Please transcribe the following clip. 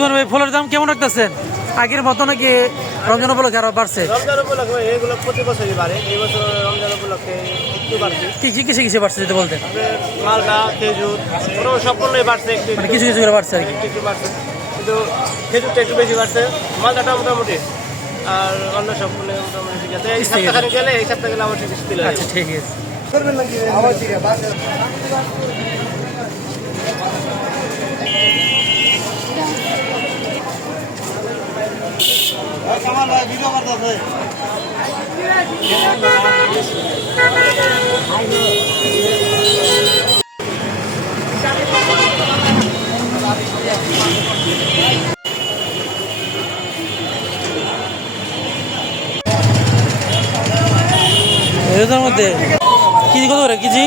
বুধবার ভাই ফলের দাম কেমন রাখতেছেন? আগের মতো নাকি রমজান উপলক্ষে আরো বাড়ছে? রমজান উপলক্ষে এগুলো প্রতি বছরই বাড়ে, এই বছর রমজান উপলক্ষে একটু বাড়ছে। কিসে বাড়ছে যদি বলতেন? মালটা, খেজুর, সম্পূর্ণই বাড়ছে, একটু মানে কিছু করে বাড়ছে আর কি। একটু বাড়ছে, কিন্তু খেজুরটা একটু বেশি বাড়ছে, মালটাটা মোটামুটি, আর অন্য সবগুলো মোটামুটি ঠিক আছে। এই সপ্তাহখানে গেলে আমার ঠিক দিলে। আচ্ছা ঠিক আছে। এর মধ্যে কেজি কত করে কেজি?